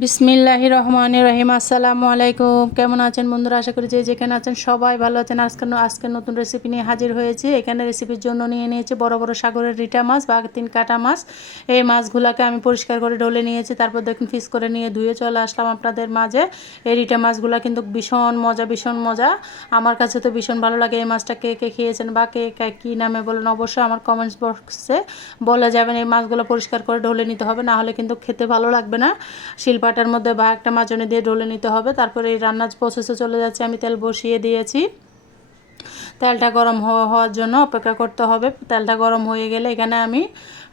বিসমিল্লাহ রহমান রহিম। আসসালামু আলাইকুম। কেমন আছেন বন্ধুরা? আশা করি যে যেখানে আছেন সবাই ভালো আছেন। আজকে আজকে নতুন রেসিপি নিয়ে হাজির হয়েছি। এখানে রেসিপির জন্য নিয়ে নিয়েছে বড় বড় সাগরের রিটা মাছ বা তিন কাটা মাছ। এই মাছগুলোকে আমি পরিষ্কার করে ডলে নিয়েছি। তারপর দেখুন ফিস করে নিয়ে ধুয়ে চলে আসলাম আপনাদের মাঝে। এই রিটা মাছগুলো কিন্তু ভীষণ মজা ভীষণ মজা। আমার কাছে তো ভীষণ ভালো লাগে এই মাছটা কে কে খেয়েছেন বা কে কে নামে বলেন অবশ্যই আমার কমেন্টস বক্সে বলে যাবেন। এই মাছগুলো পরিষ্কার করে ঢলে নিতে হবে, না হলে কিন্তু খেতে ভালো লাগবে না। শিলপাটার মধ্যে বা একটা মাজনে দিয়ে ডলে নিতে হবে। তারপরে এই রান্নার প্রসেসে চলে যাচ্ছে। আমি তেল বসিয়ে দিয়েছি। তেলটা গরম হওয়ার জন্য অপেক্ষা করতে হবে। তেলটা গরম হয়ে গেলে এখানে আমি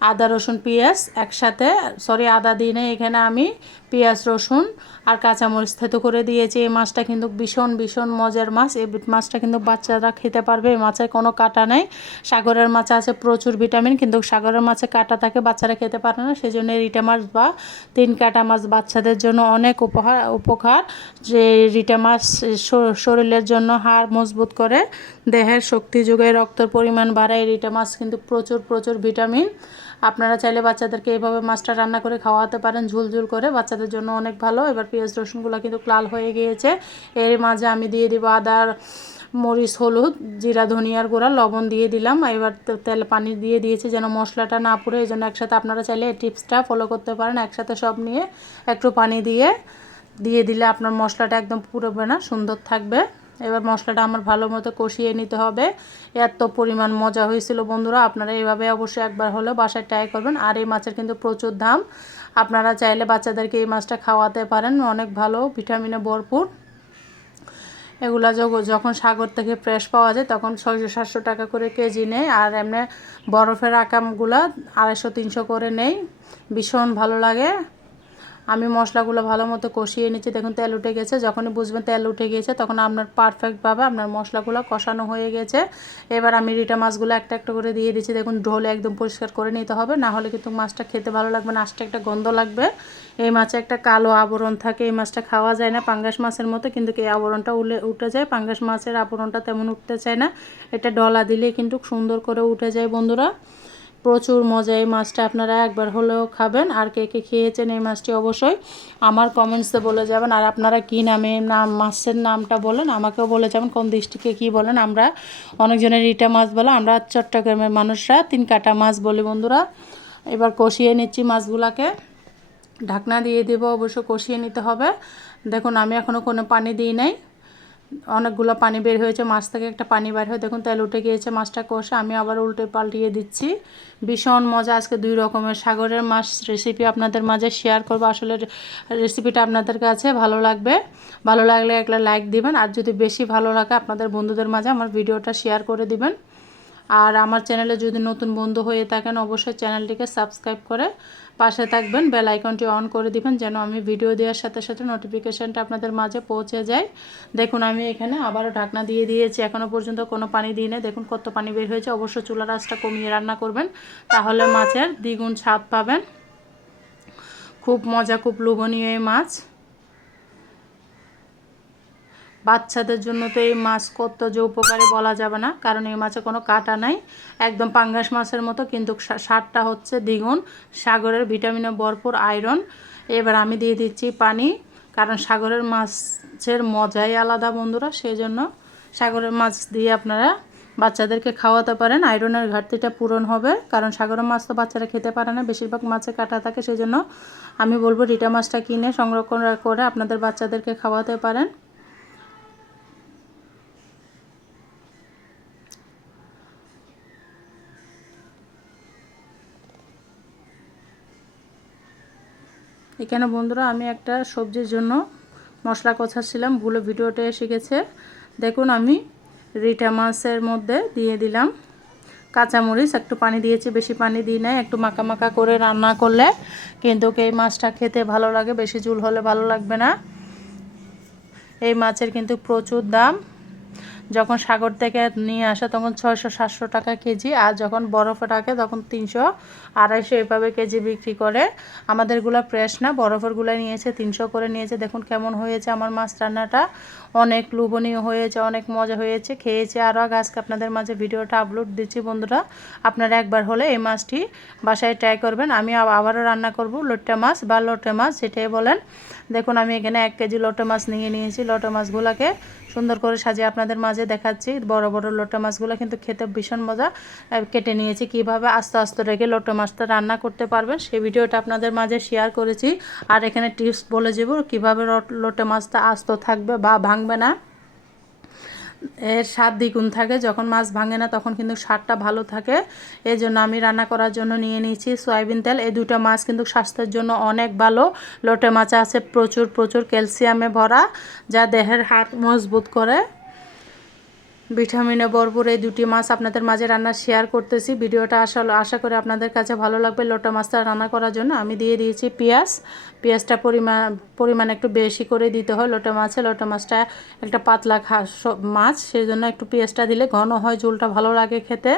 আদা, রসুন, পেঁয়াজ একসাথে সরি আদা দিনে এখানে আমি পেঁয়াজ, রসুন আর কাঁচামরিচ থেতো করে দিয়েছি। এই মাছটা কিন্তু ভীষণ ভীষণ মজার মাছ। এই মাছটা কিন্তু বাচ্চারা খেতে পারবে। এই মাছের কোনো কাটা নেই। সাগরের মাছে আছে প্রচুর ভিটামিন, কিন্তু সাগরের মাছে কাটা থাকে, বাচ্চারা খেতে পারে না। সেই জন্য রিটা মাছ বা তিন কাটা মাছ বাচ্চাদের জন্য অনেক উপহার, উপকার। যে রিটা মাছ শরীরের জন্য হাড় মজবুত করে, দেহের শক্তি যোগায়, রক্তর পরিমাণ বাড়ায় রিটা মাছ কিন্তু প্রচুর প্রচুর ভিটামিন। আপনারা চাইলে বাচ্চাদেরকে এইভাবে মাছটা রান্না করে খাওয়াতে পারেন ঝুলঝুল করে। বাচ্চাদের জন্য অনেক ভালো। এবার পেঁয়াজ, রসুনগুলো কিন্তু লাল হয়ে গিয়েছে। এর মাঝে আমি দিয়ে দিব আদার মরিচ, হলুদ, জিরা, ধনিয়ার গুঁড়া, লবণ দিয়ে দিলাম। এবার তেল, পানি দিয়ে দিয়েছি যেন মশলাটা না পুড়ে। এই জন্য একসাথে আপনারা চাইলে এই টিপসটা ফলো করতে পারেন। একসাথে সব নিয়ে একটু পানি দিয়ে দিয়ে দিলে আপনার মশলাটা একদম পুরোবে না, সুন্দর থাকবে। এবার মশলাটা আমার ভালো মতো কষিয়ে নিতে হবে। এত পরিমাণ মজা হয়েছিল বন্ধুরা, আপনারা এইভাবে অবশ্যই একবার হলেও বাসায় ট্রাই করবেন। আর এই মাছের কিন্তু প্রচুর দাম। আপনারা চাইলে বাচ্চাদেরকে এই মাছটা খাওয়াতে পারেন, অনেক ভালো, ভিটামিনে ভরপুর। এগুলা যখন সাগর থেকে ফ্রেশ পাওয়া যায়, তখন ছয়শো সাতশো টাকা করে কেজি নেয়। আর এমনি বরফের আকামগুলা আড়াইশো তিনশো করে নেই ভীষণ ভালো লাগে। আমি মশলাগুলো ভালো মতো কষিয়ে নিচ্ছি। দেখুন, তেল উঠে গেছে। যখনই বুঝবেন তেল উঠে গিয়েছে, তখন আপনার পারফেক্টভাবে আপনার মশলাগুলো কষানো হয়ে গেছে। এবার আমি রিটা মাছগুলো একটা একটা করে দিয়ে দিচ্ছি। দেখুন, ঢোলে একদম পরিষ্কার করে নিতে হবে। না হলে কিন্তু মাছটা খেতে ভালো লাগবে না আজটা একটা গন্ধ লাগবে। এই মাছে একটা কালো আবরণ থাকে, এই মাছটা খাওয়া যায় না পাঙ্গাস মাছের মতো, কিন্তু এই আবরণটা উলে, উঠে যায়। পাঙ্গাস মাছের আবরণটা তেমন উঠতে চায় না। এটা ডলা দিলে কিন্তু সুন্দর করে উঠে যায় বন্ধুরা। প্রচুর মজা এই মাছটা আপনারা একবার হলেও খাবেন। আর কে কে খেয়েছেন এই মাছটি অবশ্যই আমার কমেন্টসে বলে যাবেন। আর আপনারা কী নামে নাম, মাছের নামটা বলেন, আমাকেও বলে যাবেন, কোন দৃষ্টিকে কী বলেন। আমরা অনেকজনের ইটা মাছ বলে, আমরা চট্টগ্রামের মানুষরা তিন কাটা মাছ বলি বন্ধুরা। এবার কষিয়ে নিচ্ছি মাছগুলাকে। ঢাকনা দিয়ে দেবো, অবশ্য কষিয়ে নিতে হবে। দেখুন, আমি এখনও কোনো পানি দিই নাই। অনেকগুলো পানি বের হয়েছে, মাছ থেকে একটা পানি বের হয়ে। দেখুন, তেল উঠে গিয়েছে মাছটা কষে। আমি আবার উল্টে পাল্টিয়ে দিচ্ছি। ভীষণ মজা আজকে দুই রকমের সাগরের মাছ। রেসিপি আপনাদের মাঝে শেয়ার করব। আসলে রেসিপিটা আপনাদের কাছে ভালো লাগবে। ভালো লাগলে একটা লাইক দিবেন। আর যদি বেশি ভালো লাগে আপনাদের বন্ধুদের মাঝে আমার ভিডিওটা শেয়ার করে দিবেন। আর আমার চ্যানেলে যদি নতুন বন্ধু হয়ে থাকেন, অবশ্যই চ্যানেলটিকে সাবস্ক্রাইব করে পাশে থাকবেন। বেল আইকনটি অন করে দিবেন যেন আমি ভিডিও দেওয়ার সাথে সাথে নোটিফিকেশানটা আপনাদের মাঝে পৌঁছে যায়। দেখুন, আমি এখানে আবারও ঢাকনা দিয়ে দিয়েছি। এখনও পর্যন্ত কোনো পানি দিই না দেখুন, কত পানি বের হয়েছে। অবশ্যই চুলার আঁচটা কমিয়ে রান্না করবেন, তাহলে মাছের দ্বিগুণ স্বাদ পাবেন। খুব মজা, খুব লোভনীয় এই মাছ। বাচ্চাদের জন্য তো এই মাছ কত যে উপকারী বলা যাবে না, কারণ এই মাছে কোনো কাটা নাই। একদম পাঙ্গাস মাছের মতো, কিন্তু সারটা হচ্ছে দ্বিগুণ। সাগরের ভিটামিনে ভরপুর আয়রন। এবার আমি দিয়ে দিচ্ছি পানি, কারণ সাগরের মাছের মজাই আলাদা বন্ধুরা সেই জন্য সাগরের মাছ দিয়ে আপনারা বাচ্চাদেরকে খাওয়াতে পারেন। আয়রনের ঘাটতিটা পূরণ হবে, কারণ সাগরের মাছ তো বাচ্চারা খেতে পারে না, বেশিরভাগ মাছে কাটা থাকে সেই জন্য আমি বলব রিটা মাছটা কিনে সংরক্ষণ করে আপনাদের বাচ্চাদেরকে খাওয়াতে পারেন। এখানে বন্ধুরা, আমি একটা সবজির জন্য মশলা কষাচ্ছিলাম, ভুলে ভিডিওটা এসে গেছে। দেখুন, আমি রিটা মাছের মধ্যে দিয়ে দিলাম। কাঁচামরিচ, একটু পানি দিয়েছি, বেশি পানি দিই নাই, একটু মাখা মাখা করে রান্না করলে কিন্তু এই মাছটা খেতে ভালো লাগে, বেশি ঝুল হলে ভালো লাগবে না। এই মাছের কিন্তু প্রচুর দাম। যখন সাগর থেকে নিয়ে আসে তখন ছয়শো সাতশো টাকা কেজি, আর যখন বরফে রাখে তখন তিনশো আড়াইশো এভাবে কেজি বিক্রি করে। আমাদেরগুলো ফ্রেশ না বরফেরগুলো নিয়েছে, তিনশো করে নিয়েছে। দেখুন কেমন হয়েছে আমার মাছ রান্নাটা। অনেক লোভনীয় হয়েছে, অনেক মজা হয়েছে। খেয়েছে আরও আজকে আপনাদের মাঝে ভিডিওটা আপলোড দিচ্ছি বন্ধুরা। আপনারা একবার হলে এই মাছটি বাসায় ট্রাই করবেন। আমি আবারও রান্না করব লোট্টা মাছ বা লোটে মাছ যেটাই বলেন। দেখুন আমি এখানে এক কেজি লোটে মাছ নিয়ে নিয়েছি। লোটে মাছগুলোকে সুন্দর করে সাজিয়ে আপনাদের মাঝে দেখাচ্ছি। বড় বড় লোটা মাছগুলো কিন্তু খেতে ভীষণ মজা। কেটে নিয়েছি কীভাবে আস্তে আস্তে রেখে লোটা মাছটা রান্না করতে পারবেন সেই ভিডিওটা আপনাদের মাঝে শেয়ার করেছি। আর এখানে টিপস বলে যাব কীভাবে লোটা মাছটা আস্ত থাকবে বা ভাঙবে না। এর স্বাদ দ্বিগুণ থাকে। যখন মাছ ভাঙে না, তখন কিন্তু স্বাদটা ভালো থাকে। এই জন্য আমি রান্না করার জন্য নিয়ে নিয়েছি সয়াবিন তেল। এই দুটো মাছ কিন্তু স্বাস্থ্যের জন্য অনেক ভালো। লোটে মাছ আছে প্রচুর প্রচুর ক্যালসিয়ামে ভরা, যা দেহের হাত মজবুত করে। ভিটামিনে ভরপুর এই দুটি মাছ আপনাদের মাঝে রান্না শেয়ার করতেছি। ভিডিওটা আসা আশা করি আপনাদের কাছে ভালো লাগবে। লোটা মাছটা রান্না করার জন্য আমি দিয়ে দিয়েছি পেঁয়াজ। পেঁয়াজটা পরিমাণ পরিমাণ একটু বেশি করে দিতে হয় লোটা মাছে। লোটা মাছটা একটা পাতলা খা মাছ সেই জন্য একটু পেঁয়াজটা দিলে ঘন হয়, ঝোলটা ভালো লাগে খেতে।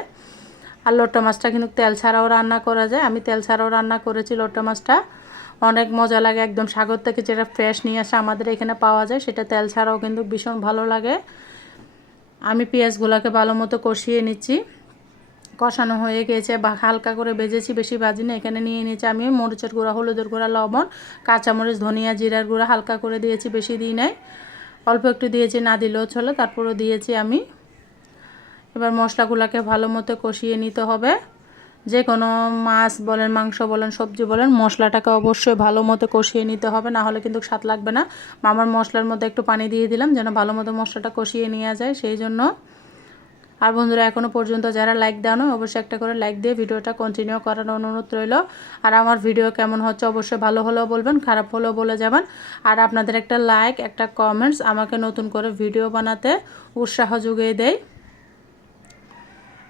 আর লোটা মাছটা কিন্তু তেল ছাড়াও রান্না করা যায়। আমি তেল ছাড়াও রান্না করেছি লোটা মাছটা। অনেক মজা লাগে একদম সাগর থেকে যেটা ফ্রেশ নিয়ে আসে আমাদের এখানে পাওয়া যায়, সেটা তেল ছাড়াও কিন্তু ভীষণ ভালো লাগে। আমি পেঁয়াজগুলোকে ভালো মতো কষিয়ে নিচ্ছি। কষানো হয়ে গেছে, বা হালকা করে ভেজেছি, বেশি ভাজি না, এখানে নিয়ে নিয়েছি আমি মরিচের গুঁড়া, হলুদের গুঁড়া, লবণ, কাঁচামরিচ, ধনিয়া জিরার গুঁড়া, হালকা করে দিয়েছি, বেশি দিই নাই। অল্প একটু দিয়েছি, না দিলেও চলো, তারপরও দিয়েছি আমি। এবার মশলাগুলোকে ভালো মতো কষিয়ে নিতে হবে। যে কোনো মাছ বলেন, মাংস বলেন, সবজি বলেন, মশলাটাকে অবশ্যই ভালো মতো কষিয়ে নিতে হবে, না হলে কিন্তু স্বাদ লাগবে না। আমার মশলার মধ্যে একটু পানি দিয়ে দিলাম যেন ভালো মতো মশলাটা কষিয়ে নেওয়া যায়, সেই জন্য। আর বন্ধুরা এখনও পর্যন্ত যারা লাইক দেওয়া অবশ্যই একটা করে লাইক দিয়ে ভিডিওটা কন্টিনিউ করার অনুরোধ রইল। আর আমার ভিডিও কেমন হচ্ছে অবশ্যই ভালো হলেও বলবেন, খারাপ হলেও বলে যাবেন। আর আপনাদের একটা লাইক একটা কমেন্টস আমাকে নতুন করে ভিডিও বানাতে উৎসাহ যুগিয়ে দেয়।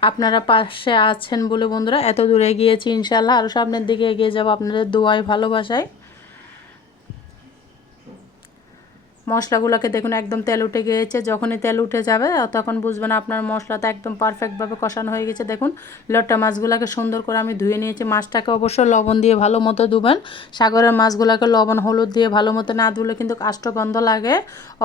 আপনারা পাশে আছেন বলে বন্ধুরা, এত দূরে গিয়েছি ইনশাল্লাহ আরও সামনের দিকে এগিয়ে যাব আপনাদের দোয়ায়, ভালোবাসায়। মশলাগুলোকে দেখুন একদম তেল উঠে গিয়েছে, যখনই তেল উঠে যাবে, তখন বুঝবেন আপনার মশলাটা একদম পারফেক্টভাবে কষানো হয়ে গেছে দেখুন, লট্টা মাছগুলোকে সুন্দর করে আমি ধুয়ে নিয়েছি। মাছটাকে অবশ্যই লবণ দিয়ে ভালো মতো ধুবেন। সাগরের মাছগুলোকে লবণ, হলুদ দিয়ে ভালো মতো না ধুলে কিন্তু কাষ্টগন্ধ লাগে।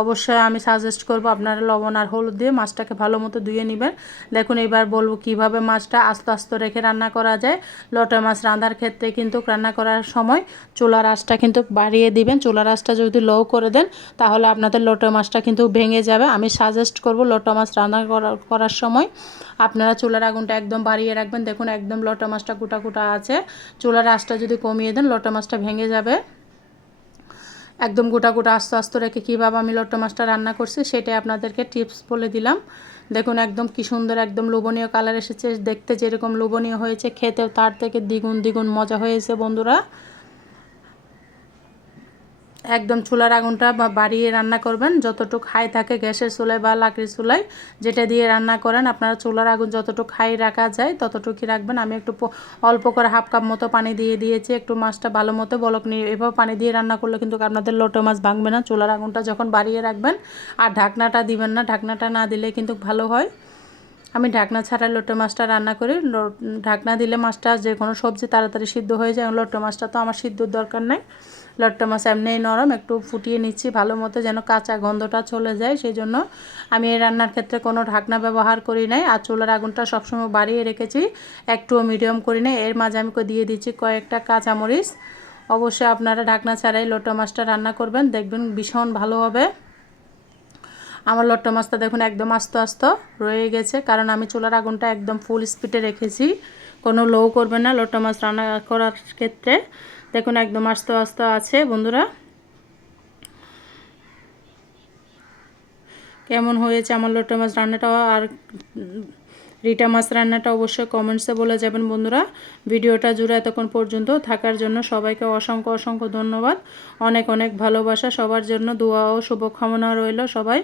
অবশ্যই আমি সাজেস্ট করব আপনারা লবণ আর হলুদ দিয়ে মাছটাকে ভালো মতো ধুয়ে নেবেন। দেখুন, এবার বলব কীভাবে মাছটা আস্তে আস্তে রেখে রান্না করা যায়। লটে মাছ রান্নার ক্ষেত্রে কিন্তু রান্না করার সময় চুলার আঁচটা কিন্তু বাড়িয়ে দিবেন। চুলার আঁচটা যদি লো করে দেন তাহলে আপনাদের লোটো মাছটা কিন্তু ভেঙে যাবে। আমি সাজেস্ট করব লোটো মাছ রান্না করার সময় আপনারা চুলার আগুনটা একদম বাড়িয়ে রাখবেন। দেখুন একদম লোটো মাছটা কুটা কুটা আছে। চুলার আঁচটা যদি কমিয়ে দেন, লোটো মাছটা ভেঙে যাবে। একদম গোটা গোটা আস্তে আস্তে রেখে কীভাবে আমি লোট্টো মাছটা রান্না করছি সেটাই আপনাদেরকে টিপস বলে দিলাম। দেখুন একদম কি সুন্দর একদম লোভনীয় কালার এসেছে। দেখতে যেরকম লোভনীয় হয়েছে, খেতেও তার থেকে দ্বিগুণ দ্বিগুণ মজা হয়েছে বন্ধুরা। একদম চুলার আগুনটা বাড়িয়ে রান্না করবেন। যতটুকু হাই থাকে গ্যাসের চুলায় বা লাকড়ির চুলায় যেটা দিয়ে রান্না করেন, আপনারা চুলার আগুন যতটুকু হাই রাখা যায় ততটুকুই রাখবেন। আমি একটু অল্প করে হাফ কাপ মতো পানি দিয়ে দিয়েছি, একটু মাছটা ভালো মতো বলক নিয়ে এভাবে পানি দিয়ে রান্না করলে কিন্তু আপনাদের লোটো মাছ ভাঙবে না। চুলার আগুনটা যখন বাড়িয়ে রাখবেন, আর ঢাকনাটা দিবেন না, ঢাকনাটা না দিলে কিন্তু ভালো হয়। আমি ঢাকনা ছাড়া লোটো মাছটা রান্না করি। ঢাকনা দিলে মাছটা যে কোনো সবজি তাড়াতাড়ি সিদ্ধ হয়ে যায় লোটো মাছটা তো আমার সিদ্ধর দরকার নেই। লট্টা মাছ এমনিই নরম, একটু ফুটিয়ে নিচ্ছি ভালো মতো যেন কাঁচা গন্ধটা চলে যায় সেই জন্য আমি এই রান্নার ক্ষেত্রে কোনো ঢাকনা ব্যবহার করি নাই। আর চুলার আগুনটা সবসময় বাড়িয়ে রেখেছি, একটুও মিডিয়াম করি নাই। এর মাঝে আমি দিয়ে দিচ্ছি কয়েকটা কাঁচামরিচ। অবশ্যই আপনারা ঢাকনা ছাড়াই লোটো মাছটা রান্না করবেন, দেখবেন ভীষণ ভালো হবে। আমার লট্টা মাছটা দেখুন একদম আস্ত আস্ত রয়ে গেছে, কারণ আমি চুলার আগুনটা একদম ফুল স্পিডে রেখেছি। কোনো লো করবে না লট্টা মাছ রান্না করার ক্ষেত্রে। দেখুন একদম আস্তে আস্তে আছে, বন্ধুরা। কেমন হয়েছে আমার লোটা মাছ রান্নাটা আর রিটা মাছ রান্নাটা অবশ্যই কমেন্টসে বলে যাবেন, বন্ধুরা। ভিডিওটা জুড়ে এতক্ষণ পর্যন্ত থাকার জন্য সবাইকে অসংখ্য অসংখ্য ধন্যবাদ। অনেক অনেক ভালোবাসা সবার জন্য, দোয়া ও শুভকামনা রইল সবাই।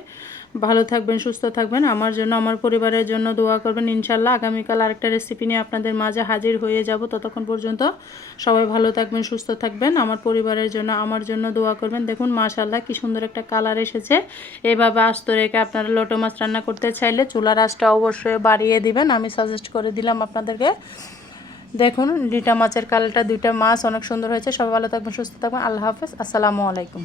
ভালো থাকবেন, সুস্থ থাকবেন। আমার জন্য, আমার পরিবারের জন্য দোয়া করবেন। ইনশাল্লাহ আগামীকাল আরেকটা রেসিপি নিয়ে আপনাদের মাঝে হাজির হয়ে যাব ততক্ষণ পর্যন্ত। সবাই ভালো থাকবেন, সুস্থ থাকবেন। আমার পরিবারের জন্য, আমার জন্য দোয়া করবেন। দেখুন মাশাল্লাহ কি সুন্দর একটা কালার এসেছে। এভাবে আস্ত রেখে আপনারা লোটো মাছ রান্না করতে চাইলে চুলার আঁচটা অবশ্যই বাড়িয়ে দিবেন। আমি সাজেস্ট করে দিলাম আপনাদেরকে। দেখুন দুইটা মাছের কালারটা দুইটা মাছ অনেক সুন্দর হয়েছে। সবাই ভালো থাকবেন, সুস্থ থাকবেন। আল্লাহ হাফেজ। আসসালামু আলাইকুম।